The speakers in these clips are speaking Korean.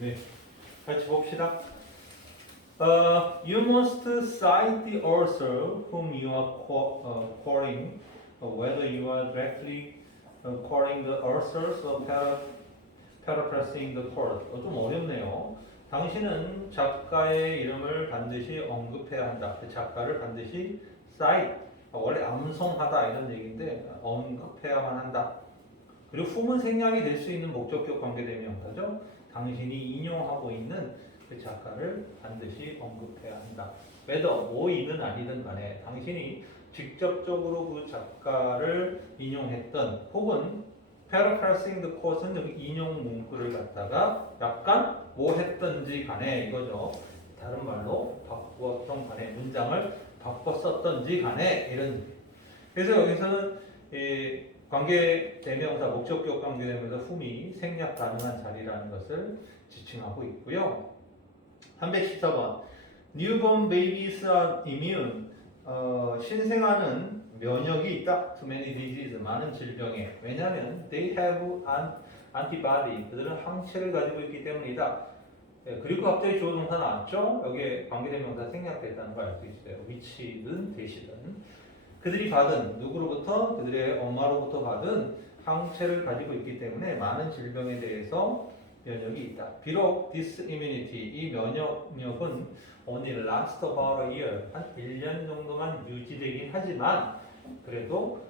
네, 같이 봅시다. You must cite the author whom you are quoting, whether you are directly quoting the authors or paraphrasing the quote. 좀 어렵네요. 당신은 작가의 이름을 반드시 언급해야 한다. 그 작가를 반드시 cite, 원래 암송하다 이런 얘기인데 언급해야만 한다. 그리고 whom은 생략이 될 수 있는 목적격 관계대명사죠. 당신이 인용하고 있는 그 작가를 반드시 언급해야 한다. whether 오이든 아니든 간에 당신이 직접적으로 그 작가를 인용했던 혹은 paraphrasing the quote는 인용 문구를 갖다가 약간 뭐 했던지 간에 이거죠. 다른 말로 바꾸었던 간에 문장을 바꿨었던지 간에 이런. 그래서 여기서는 관계 대명사 목적격 관계 대명사 whom이 생략 가능한 자리라는 것을 지칭하고 있고요. 314번 Newborn babies are immune. 신생아는 면역이 있다. To many diseases. 많은 질병에. 왜냐하면 they have antibody. 그들은 항체를 가지고 있기 때문이다. 그리고 갑자기 주어 동사 나왔죠. 여기에 관계대명사 생략됐다는 걸 알 수 있어요. which든 대시든. 그들이 받은 누구로부터 그들의 엄마로부터 받은 항체를 가지고 있기 때문에 많은 질병에 대해서 면역이 있다. 비록 this immunity 이 면역력은 only last about a year 한 1년 정도만 유지되긴 하지만 그래도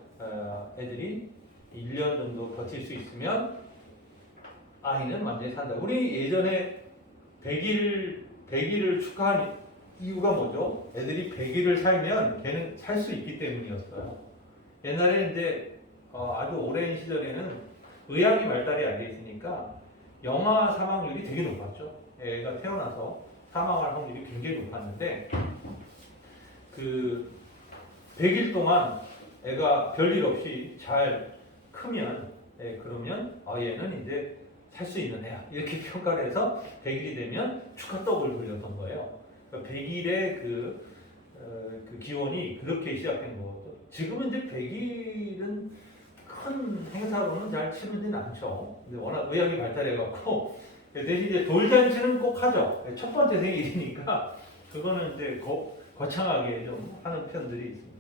애들이 1년 정도 버틸 수 있으면 아이는 완전히 산다. 우리 예전에 100일을 축하한 이유가 뭐죠? 애들이 100일을 살면 걔는 살 수 있기 때문이었어요. 옛날에 이제 아주 오랜 시절에는 의학이 발달이 안 돼 있으니까 영아 사망률이 되게 높았죠. 애가 태어나서 사망할 확률이 굉장히 높았는데 그 100일 동안 애가 별일 없이 잘 크면 그러면 얘는 이제 살 수 있는 애야 이렇게 평가를 해서 100일이 되면 축하 떡을 돌렸던 거예요. 100일의 그 기원이 그렇게 시작된 거고 지금은 이제 100일은 큰 행사로는 잘 치르지는 않죠. 근데 워낙 의학이 발달해갖고 대신 이제 돌잔치는 꼭 하죠. 첫 번째 생일이니까 그거는 이제 거창하게 좀 하는 편들이 있습니다.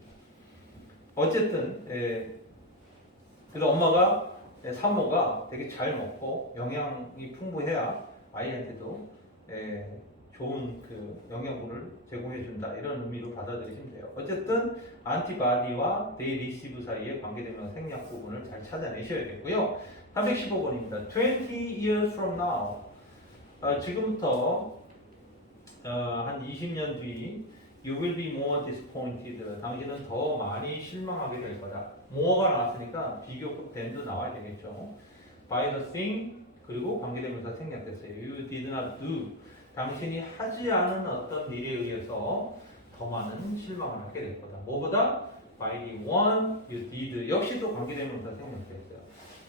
어쨌든 그래서 엄마가 산모가 되게 잘 먹고 영양이 풍부해야 아이한테도 좋은 그 영양분을 제공해 준다 이런 의미로 받아들이시면 돼요. 어쨌든 안티바디와 데이 리시브 사이의 관계되면 생략 부분을 잘 찾아내셔야겠고요. 315번입니다. 20 years from now 지금부터 한 20년 뒤 you will be more disappointed. 당신은 더 많이 실망하게 될 거다. more가 나왔으니까 비교급 than도 나와야 되겠죠. by the thing 그리고 관계대명사 생략됐어요. you did not do. 당신이 하지 않은 어떤 일에 의해서 더 많은 실망을 하게 될 거다. 뭐보다? by the one you did. 역시도 관계대명사 생략됐어요.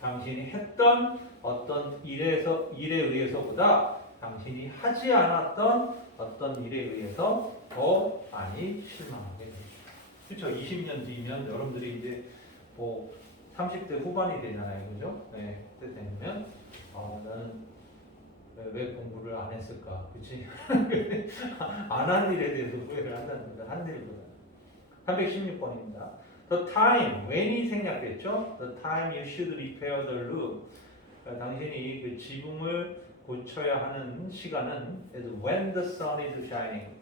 당신이 했던 어떤 일에 의해서보다 당신이 하지 않았던 어떤 일에 의해서 더 많이 실망하게 됩니다. 그렇죠? 20년 뒤면 여러분들이 이제 뭐 30대 후반이 되잖아요, 그죠? 네, 그때 되면 나는 왜 공부를 안 했을까, 그렇지? 안 한 일에 대해서 후회를 한다는 거다. 한 일보다. 316번입니다. The time, when이 생략됐죠? The time you should repair the roof. 당신이 그 지붕을 고쳐야 하는 시간은 is when the sun is shining.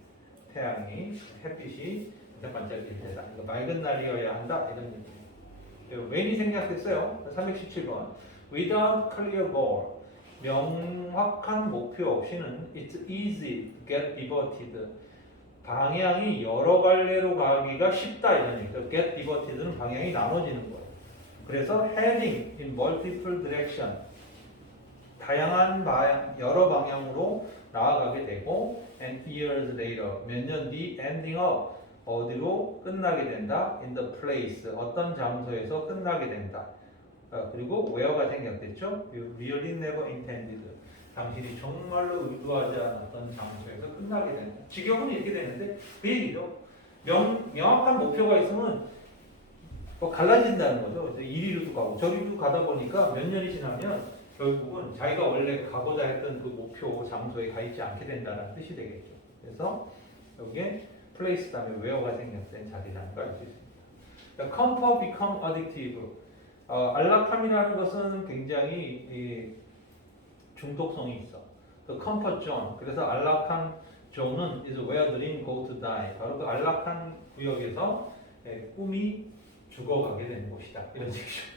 태양이 햇빛이 반짝일 때다. 맑은 날이어야 한다. 이런 얘기예요. when이 생략됐어요. 317번. Without clear goal. 명확한 목표 없이는 it's easy to get diverted. 방향이 여러 갈래로 가기가 쉽다 이런 얘기죠. get diverted는 방향이 나눠지는 거예요. 그래서 heading in multiple direction. 다양한 여러 방향으로 나아가게 되고 and years later 몇 년 뒤 ending up 어디로 끝나게 된다. in the place 어떤 장소에서 끝나게 된다. 그리고 where가 생략됐죠. You really never intended. 당신이 정말로 의도하지 않았던 장소에서 끝나게 된다. 직역은 이렇게 되는데 그 얘기죠. 명확한 목표가 있으면 뭐 갈라진다는 거죠. 이리로도 가고 저리로 가다 보니까 몇 년이 지나면 결국은 자기가 원래 가고자 했던 그 목표 장소에 가 있지 않게 된다는 뜻이 되겠죠. 그래서 여기에 place 다음에 where가 생겼을 때 자리라는 걸 알 수 있습니다. 그러니까 comfort become addictive. 안락함이라는 것은 굉장히 중독성이 있어. The comfort zone. 그래서 안락한 zone은 is where dream go to die. 바로 그 안락한 구역에서 꿈이 죽어가게 되는 곳이다. 이런 식이죠.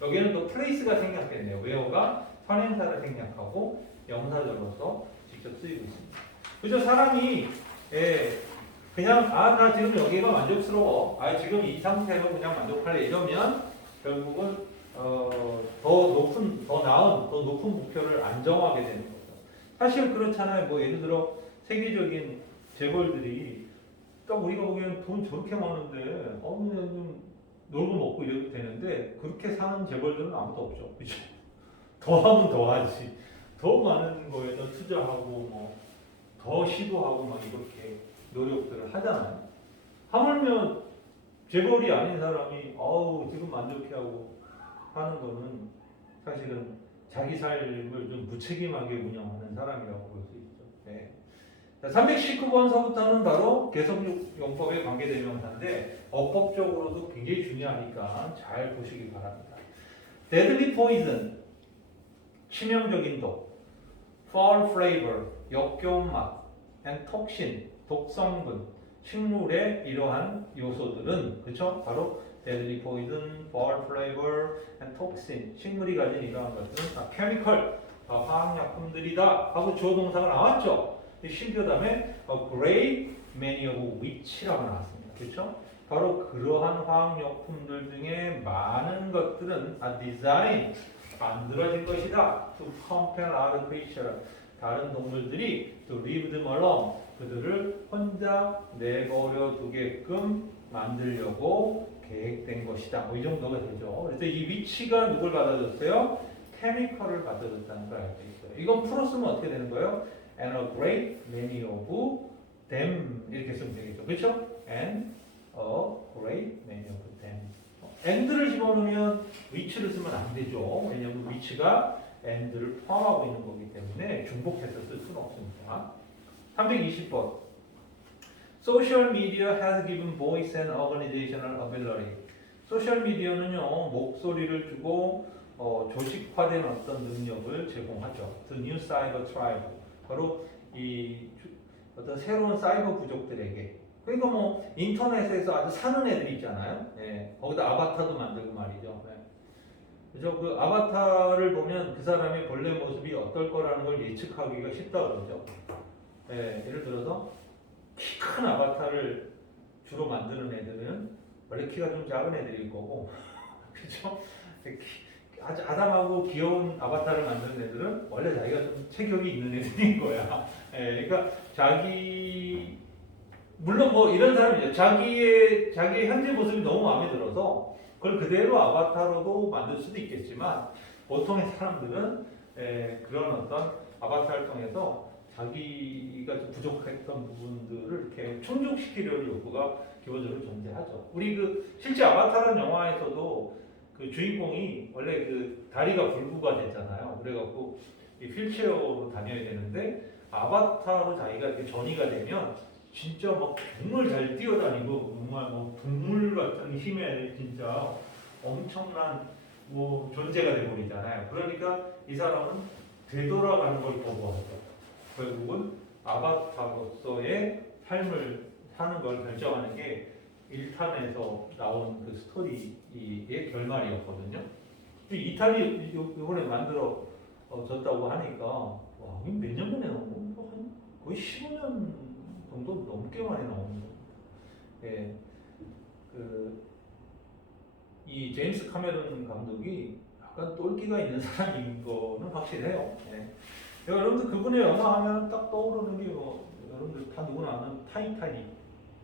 여기에는 또 place가 생략됐네요. where가 선행사를 생략하고 명사절로서 직접 쓰이고 있습니다. 그죠? 사람이 그냥 나 지금 여기가 만족스러워. 지금 이 상태로 그냥 만족할래 이러면 결국은 더 나은, 더 높은 목표를 안 정하게 되는 거죠. 사실 그렇잖아요. 뭐 예를 들어 세계적인 재벌들이 딱 우리가 보기에는 돈 저렇게 많은데 그냥 좀 놀고 먹고 이래도 되는데 그렇게 사는 재벌들은 아무도 없죠. 그죠? 더 하면 더 하지. 더 많은 거에다 투자하고 뭐 더 시도하고 막 이렇게 노력들을 하잖아요. 하물며 재벌이 아닌 사람이 지금 만족해하고 하는 거는 사실은 자기 삶을 좀 무책임하게 운영하는 사람이라고 볼 수 있죠. 네. 319번서부터는 바로 계속용법의 관계대명사인데 어법적으로도 굉장히 중요하니까 잘 보시기 바랍니다. deadly poison, 치명적인 독, foul flavor, 역겨운 맛, and toxin, 독성분, 식물의 이러한 요소들은 그렇죠? 바로 deadly poison, foul flavor, and toxin, 식물이 가진 이러한 것들은 chemical, 화학약품들이다 하고 주어 동사가 나왔죠. 심지어 다음에 a great many of which라고 나왔습니다. 그렇죠? 바로 그러한 화학약품들 중에 많은 것들은 designed, 만들어진 것이다. to compel other creatures, 다른 동물들이 to leave them alone, 그들을 혼자 내버려 두게끔 만들려고 계획된 것이다. 이 정도가 되죠. 그래서 이 위치가 누굴 받아줬어요? 케미컬을 받아줬다는 걸 알고 있어요. 이건 풀었으면 어떻게 되는 거예요? And a great many of them 이렇게 쓰면 되겠죠. 그렇죠? And a great many of them. and를 집어넣으면 which를 쓰면 안 되죠. 왜냐하면 which가 and를 포함하고 있는 거기 때문에 중복해서 쓸 수는 없습니다. 320번. Social media has given voice and organizational ability. 소셜 미디어는요 목소리를 주고 조직화된 어떤 능력을 제공하죠. The new cyber tribe. 바로 이 어떤 새로운 사이버 부족들에게. 그러니까 뭐 인터넷에서 아주 사는 애들 있잖아요. 거기다 아바타도 만들고 말이죠. 그래서 그 아바타를 보면 그 사람의 본래 모습이 어떨 거라는 걸 예측하기가 쉽다 그러죠. 예를 들어서 키 큰 아바타를 주로 만드는 애들은 원래 키가 좀 작은 애들일 거고, 그렇죠? 아주 아담하고 귀여운 아바타를 만드는 애들은 원래 자기가 좀 체격이 있는 애들인 거야. 그러니까 물론 뭐 이런 사람이죠. 자기의 현재 모습이 너무 마음에 들어서 그걸 그대로 아바타로도 만들 수도 있겠지만 보통의 사람들은 그런 어떤 아바타를 통해서 자기가 좀 부족했던 부분들을 이렇게 충족시키려는 욕구가 기본적으로 존재하죠. 우리 그 실제 아바타라는 영화에서도 그 주인공이 원래 그 다리가 불구가 됐잖아요. 그래갖고 이 휠체어로 다녀야 되는데 아바타로 자기가 이렇게 전이가 되면 진짜 막 정말 잘 뛰어다니고 정말 뭐 동물 같은 힘의 진짜 엄청난 뭐 존재가 되버리잖아요. 그러니까 이 사람은 되돌아가는 걸 거부하죠. 결국은 아바타로서의 삶을 사는 걸 결정하는 게 1탄에서 나온 그 스토리의 결말이었거든요. 2탄이 이번에 만들어 졌다고 하니까 와, 몇 년 만에 나온 거? 거의 15년 정도 넘게 많이 나오는 거예요. 이 제임스 카메론 감독이 약간 똘끼가 있는 사람인 거는 확실해요. 여러분들 그분의 영화 하면 딱 떠오르는 게 여러분들 다 누구나 아는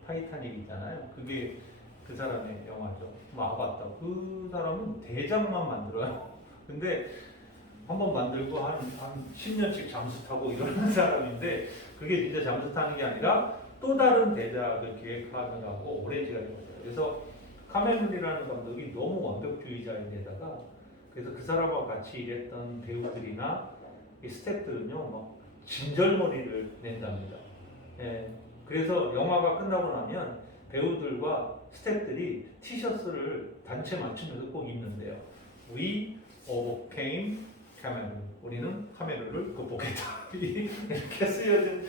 타이타닉 있잖아요. 그게 그 사람의 영화죠. 아바타. 그 사람은 대작만 만들어요. 근데 한번 만들고 한 10년씩 잠수 타고 이러는 사람인데 그게 진짜 잠수 타는 게 아니라 또 다른 대작을 기획하느라고 오래 시간이 걸려요. 그래서 카메론이라는 감독이 너무 완벽주의자인데다가 그래서 그 사람과 같이 일했던 배우들이나 이 스태프들은요, 막 진절머리를 낸답니다. 예, 그래서 영화가 끝나고 나면 배우들과 스태프들이 티셔츠를 단체 맞추면서 꼭 입는데요. We overcame 카메룬. 우리는 카메룬을 극복했다. 이렇게 쓰여진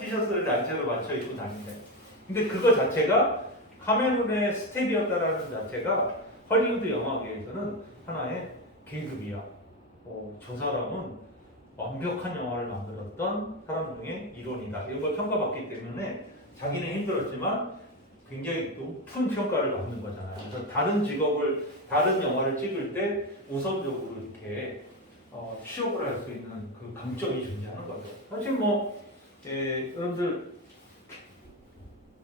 티셔츠를 단체로 맞춰 입고 다닌대요. 근데 그거 자체가 카메룬의 스텝이었다라는 자체가 헐리우드 영화계에서는 하나의 계급이야. 저 사람은 완벽한 영화를 만들었던 사람 중에 일원이다. 이런 걸 평가받기 때문에 자기는 힘들었지만 굉장히 높은 평가를 받는 거잖아요. 그래서 다른 직업을, 다른 영화를 찍을 때 우선적으로 이렇게 취업을 할 수 있는 그 강점이 존재하는 거죠. 사실 여러분들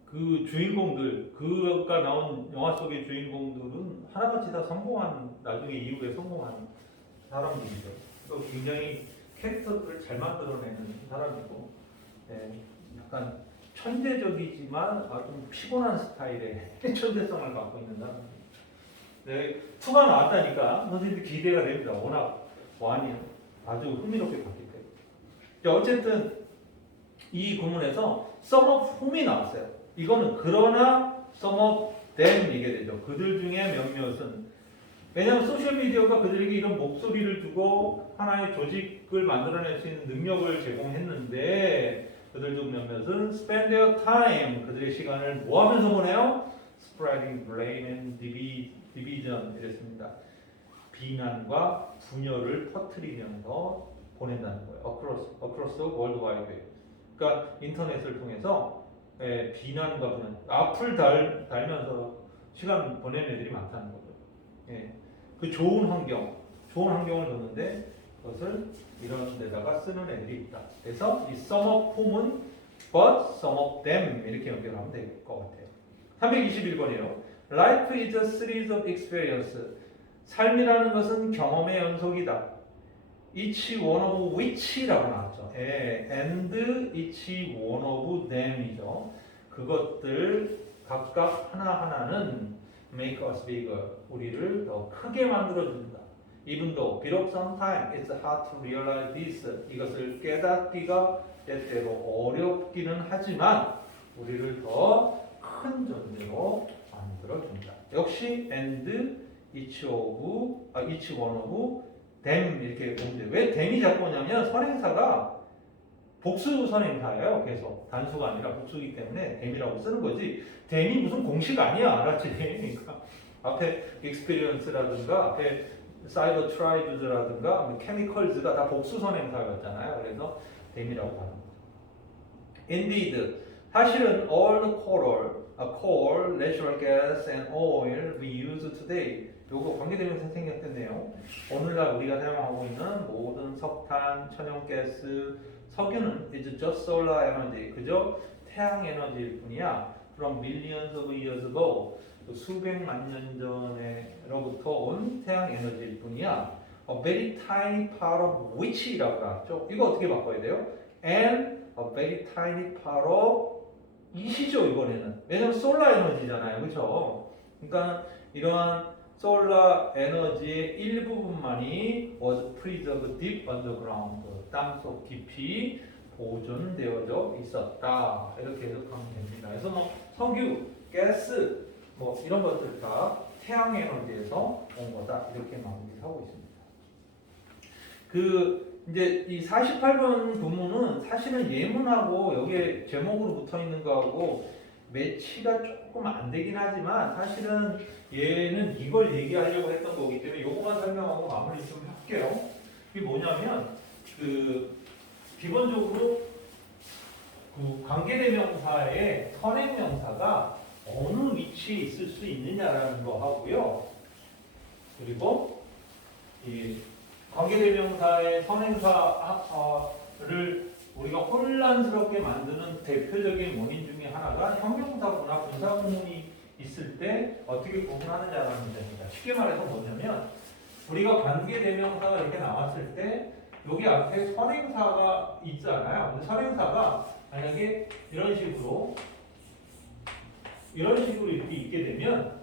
그 주인공들, 그가 나온 영화 속의 주인공들은 하나같이 다 성공한, 나중에 이후에 성공한 사람들이죠. 또 굉장히 캐릭터들을 잘 만들어내는 사람이고, 약간 천재적이지만 좀 피곤한 스타일의 천재성을 갖고 있는 사람. 투가 나왔다니까 선생님들 기대가 됩니다. 워낙 완이 아주 흥미롭게 봤기 때문에. 어쨌든 이 구문에서 some of whom이 나왔어요. 이거는 그러나 some of them 이게 되죠. 그들 중에 몇몇은. 왜냐하면 소셜미디어가 그들에게 이런 목소리를 주고 하나의 조직을 만들어낼 수 있는 능력을 제공했는데 그들 중 몇몇은 spend their time 그들의 시간을 뭐 하면서 보내요? spreading blame and division 이랬습니다. 비난과 분열을 퍼뜨리면서 보낸다는 거예요. across the world wide web. 그러니까 인터넷을 통해서 비난과 분열, 악플 달면서 시간 보내는 애들이 많다는 거죠. 그 좋은 환경을 줬는데 그것을 이런 데다가 쓰는 애들이 있다. 그래서 이 some of whom은 but some of them 이렇게 연결하면 될 것 같아요. 321번이에요. Life is a series of experience. 삶이라는 것은 경험의 연속이다. Each one of which라고 나왔죠. And each one of them이죠. 그것들 각각 하나하나는 make us bigger. 우리를 더 크게 만들어준다. Even though 비록 sometimes it's hard to realize this. 이것을 깨닫기가 때때로 어렵기는 하지만 우리를 더 큰 존재로 만들어준다. 역시 and each one of them 이렇게 보면 돼요. 왜 them이 자꾸 오냐면 선행사가 복수 선행사예요. 계속 단수가 아니라 복수이기 때문에 them이라고 쓰는 거지. them이 무슨 공식 아니야, 알았지? 그러니까 앞에 experience라든가 앞에 cyber tribes라든가 chemicals가 다 복수 선행사였잖아요. 그래서 them이라고 하는 거죠. Indeed, 사실은 all the coal, natural gas, and oil we use today. 요거 관계대명사 생겼겠네요. 오늘날 우리가 사용하고 있는 모든 석탄, 천연가스, 석유는 is just solar energy. 그저 태양 에너지일 뿐이야. From millions of years ago. 수백만 년 전에로부터 온 태양 에너지일 뿐이야. A very tiny part of which이라고 나왔죠. 이거 어떻게 바꿔야 돼요? And a very tiny part of 이시죠 이번에는. 왜냐면 솔라 에너지잖아요, 그렇죠? 그러니까 이러한 솔라 에너지의 일부분만이 was preserved deep underground, 땅속 깊이 보존되어져 있었다. 이렇게 해석하면 됩니다. 그래서 석유, 가스 이런 것들 다 태양 에너지에서 온 거다. 이렇게 마무리하고 있습니다. 이제 이 48번 구문은 사실은 예문하고 여기에 제목으로 붙어 있는 거하고 매치가 조금 안 되긴 하지만 사실은 얘는 이걸 얘기하려고 했던 거기 때문에 요거만 설명하고 마무리 좀 할게요. 이게 뭐냐면 기본적으로 그 관계대명사의 선행명사가 어느 위치에 있을 수 있느냐라는 거 하고요. 그리고 이 관계대명사의 선행사를 우리가 혼란스럽게 만드는 대표적인 원인 중에 하나가 형용사구나 분사구문이 있을 때 어떻게 구분하느냐라는 문제입니다. 쉽게 말해서 뭐냐면 우리가 관계대명사가 이렇게 나왔을 때 여기 앞에 선행사가 있잖아요. 근데 선행사가 만약에 이런 식으로 이렇게 있게 되면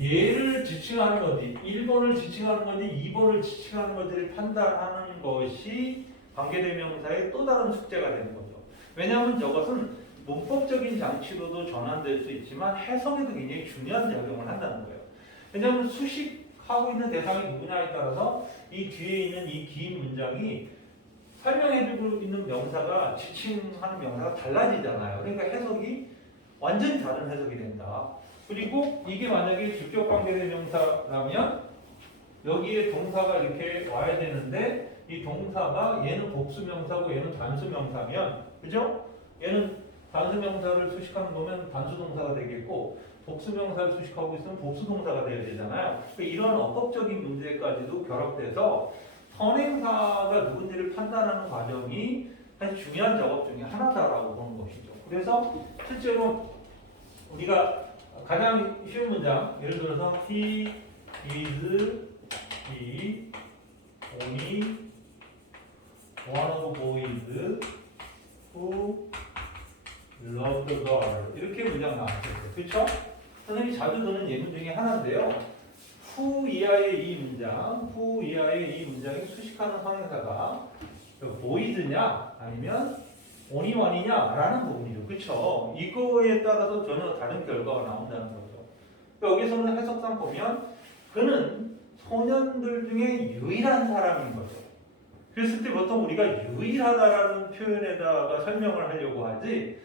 얘를 지칭하는 건지 1번을 지칭하는 건지 2번을 지칭하는 건지를 판단하는 것이 관계대명사의 또 다른 숙제가 되는 거죠. 왜냐하면 저것은 문법적인 장치로도 전환될 수 있지만 해석에도 굉장히 중요한 작용을 한다는 거예요. 왜냐하면 수식하고 있는 대상이 누구냐에 따라서 이 뒤에 있는 이 긴 문장이 설명해주고 있는 명사가 지칭하는 명사가 달라지잖아요. 그러니까 해석이 완전히 다른 해석이 된다. 그리고 이게 만약에 주격 관계대명사라면 여기에 동사가 이렇게 와야 되는데 이 동사가 얘는 복수명사고 얘는 단수명사면 그죠? 얘는 단수명사를 수식하는 거면 단수동사가 되겠고 복수명사를 수식하고 있으면 복수동사가 돼야 되잖아요. 그러니까 이런 어법적인 문제까지도 결합돼서 선행사가 누군지를 판단하는 과정이 사실 중요한 작업 중에 하나다라고 보는 것이죠. 그래서 실제로 우리가 가장 쉬운 문장, 예를 들어서 he is the only one of boys who loved the girl. 이렇게 문장 나왔어요. 그렇죠? 선생님이 자주 드는 예문 중에 하나인데요. who 이하의 이 문장, who 이하의 이 문장이 수식하는 선행사가 boys냐 아니면 only one이냐라는 부분이죠. 그렇죠? 이거에 따라서 전혀 다른 결과가 나온다는 거죠. 그러니까 여기서는 해석상 보면 그는 소년들 중에 유일한 사람인 거죠. 그랬을 때 보통 우리가 유일하다라는 표현에다가 설명을 하려고 하지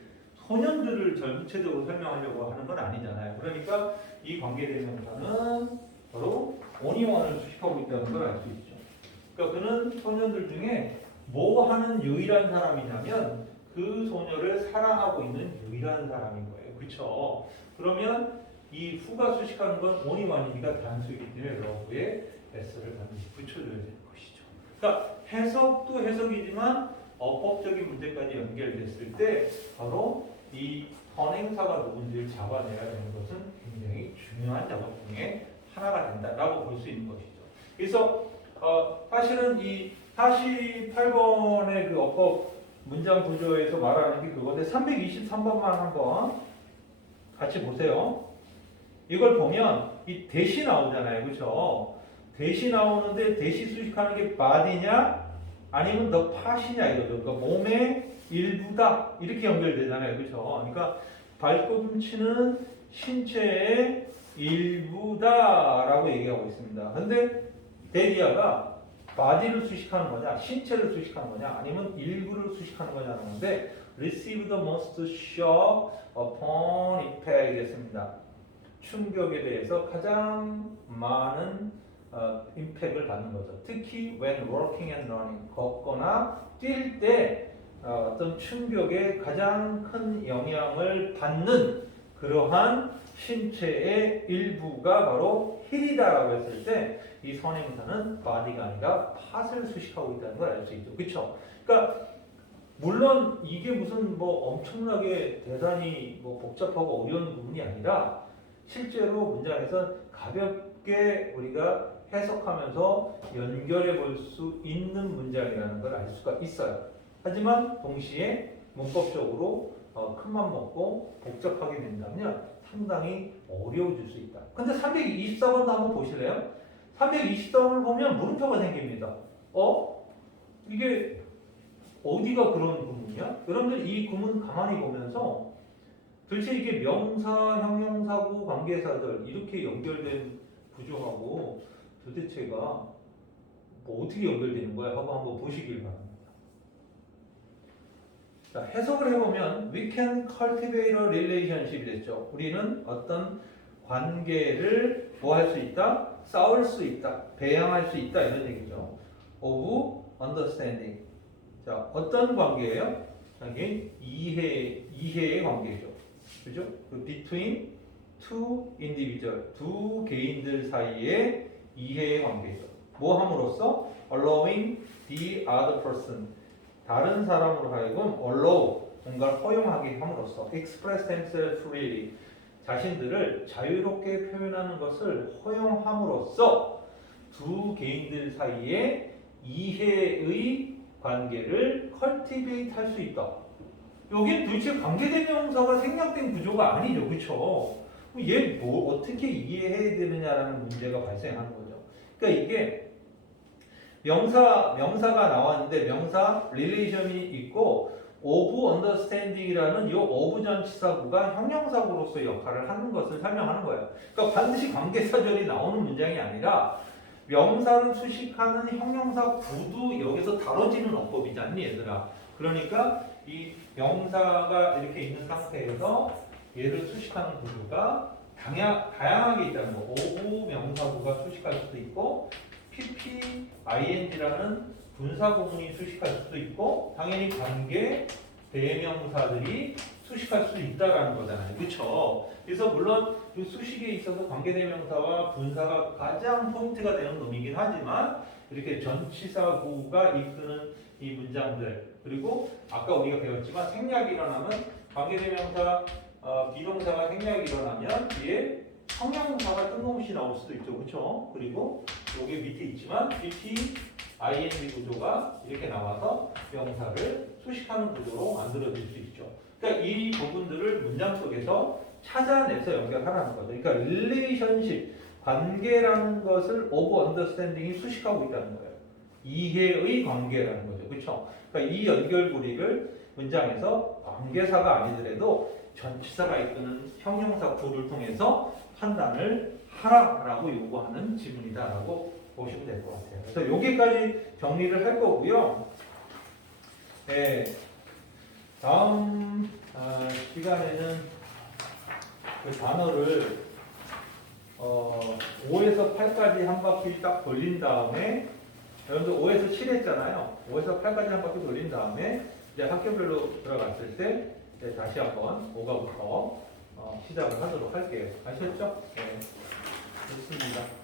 소년들을 전체적으로 설명하려고 하는 건 아니잖아요. 그러니까 이 관계대명사는 바로 only one을 수식하고 있다는 걸 알 수 있죠. 그러니까 그는 소년들 중에 뭐 하는 유일한 사람이냐면 그 소녀를 사랑하고 있는 유일한 사람인 거예요. 그렇죠? 그러면 이 후가 수식하는 건 only one이니까 단수이기 때문에 러브에 s를 반드시 붙여줘야 되는 것이죠. 그러니까 해석도 해석이지만 어법적인 문제까지 연결됐을 때 바로 이 선행사가 누군지를 잡아내야 되는 것은 굉장히 중요한 작업 중에 하나가 된다라고 볼 수 있는 것이죠. 그래서 사실은 이 48번의 그 어법 문장 구조에서 말하는 게 그건데 323번만 한번 같이 보세요. 이걸 보면 이 대시 나오잖아요. 그렇죠? 대시 나오는데 대시 수식하는 게 body냐 아니면 the part이냐 이거죠. 그러니까 몸의 일부다 이렇게 연결되잖아요. 그렇죠? 그러니까 발꿈치는 신체의 일부다라고 얘기하고 있습니다. 근데 데리아가 body를 수식하는 거냐, 신체를 수식하는 거냐, 아니면 일부를 수식하는 거냐는 건데 receive the most shock upon impact이겠습니다. 충격에 대해서 가장 많은 임팩을 받는 거죠. 특히 when walking and running, 걷거나 뛸 때 어떤 충격에 가장 큰 영향을 받는 그러한 신체의 일부가 바로 힐이다라고 했을 때 이 선행사는 body가 아니라 part을 수식하고 있다는 걸 알 수 있죠. 그렇죠? 그러니까 물론 이게 무슨 뭐 엄청나게 대단히 뭐 복잡하고 어려운 부분이 아니라 실제로 문장에서 가볍게 우리가 해석하면서 연결해 볼 수 있는 문장이라는 걸 알 수가 있어요. 하지만 동시에 문법적으로 큰맘 먹고 복잡하게 된다면 상당히 어려워질 수 있다. 근데 324번도 한번 보실래요? 324번을 보면 물음표가 생깁니다. 이게 어디가 그런 구문이야? 여러분들 이 구문 가만히 보면서 도대체 이게 명사, 형용사고 관계사들 이렇게 연결된 구조하고 도대체가 뭐 어떻게 연결되는 거야? 하고 한번 보시길 바랍니다. 자, 해석을 해보면 we can cultivate a relationship이 됐죠. 우리는 어떤 관계를 뭐 할 수 있다? 쌓을 수 있다. 배양할 수 있다. 이런 얘기죠. of understanding. 자, 어떤 관계예요? 이게 이해의 관계죠. 그죠? between two individual, 두 개인들 사이의 이해의 관계죠. 뭐 함으로써? allowing the other person, 다른 사람으로 하여금 allow, 뭔가를 허용하게 함으로써 express themselves freely, 자신들을 자유롭게 표현하는 것을 허용함으로써 두 개인들 사이에 이해의 관계를 cultivate 할 수 있다. 여기 도대체 관계대명사가 생략된 구조가 아니죠. 그렇죠? 그럼 얘 뭐 어떻게 이해해야 되느냐라는 문제가 발생하는 거죠. 그러니까 이게 명사가 나왔는데 명사 릴레이션이 있고 of understanding이라는 이 of 전치사구가 형용사구로서 역할을 하는 것을 설명하는 거예요. 그러니까 반드시 관계사절이 나오는 문장이 아니라 명사를 수식하는 형용사 구도 여기서 다뤄지는 어법이지 않니 얘들아. 그러니까 이 명사가 이렇게 있는 상태에서 얘를 수식하는 구조가 다양하게 있다는 거. of 명사구가 수식할 수도 있고 pp, ing라는 분사 구문이 수식할 수도 있고 당연히 관계 대명사들이 수식할 수 있다라는 거잖아요. 그렇죠? 그래서 물론 이 수식에 있어서 관계 대명사와 분사가 가장 포인트가 되는 놈이긴 하지만 이렇게 전치사구가 이끄는 이 문장들 그리고 아까 우리가 배웠지만 생략이 일어나면 관계 대명사 비동사가 생략이 일어나면 뒤에 형용사가 뜬금없이 나올 수도 있죠. 그렇죠? 그리고 여기 밑에 있지만 PP, ing 구조가 이렇게 나와서 명사를 수식하는 구조로 만들어질 수 있죠. 그러니까 이 부분들을 문장 속에서 찾아내서 연결하라는 거죠. 그러니까 릴레이션십, 관계라는 것을 of understanding이 수식하고 있다는 거예요. 이해의 관계라는 거죠. 그렇죠? 그러니까 이 연결고리를 문장에서 관계사가 아니더라도 전치사가 이끄는 형용사 구를 통해서 판단을 하라라고 요구하는 지문이다라고 보시면 될 것 같아요. 그래서 여기까지 정리를 할 거고요. 네, 다음 시간에는 그 단어를 5에서 8까지 한 바퀴 딱 돌린 다음에 여러분들 5에서 7 했잖아요. 5에서 8까지 한 바퀴 돌린 다음에 이제 학교별로 들어갔을 때 이제 다시 한번 5가부터 시작을 하도록 할게요. 아셨죠? 네, 좋습니다.